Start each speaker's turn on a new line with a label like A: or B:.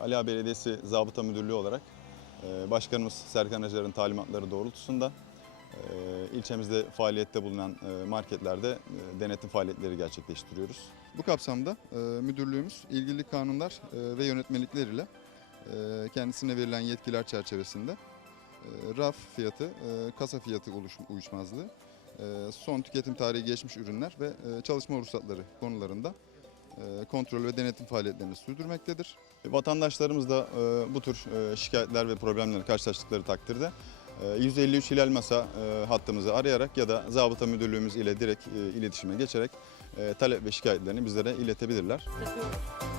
A: Ala Belediyesi Zabıta Müdürlüğü olarak e, Başkanımız Serkan Acar'ın talimatları doğrultusunda e, ilçemizde faaliyette bulunan e, marketlerde denetim faaliyetleri gerçekleştiriyoruz. Bu kapsamda müdürlüğümüz ilgili kanunlar ve yönetmelikler ile kendisine verilen yetkiler çerçevesinde raf fiyatı, kasa fiyatı uyuşmazlığı, son tüketim tarihi geçmiş ürünler ve çalışma ruhsatları konularında kontrol ve denetim faaliyetlerini sürdürmektedir. Vatandaşlarımız da e, bu tür e, şikayetler ve problemlerle karşılaştıkları takdirde e, 153 Hilal Masa e, hattımızı arayarak ya da zabıta müdürlüğümüz ile direkt e, iletişime geçerek e, talep ve şikayetlerini bizlere iletebilirler.
B: Takıyoruz. Bugün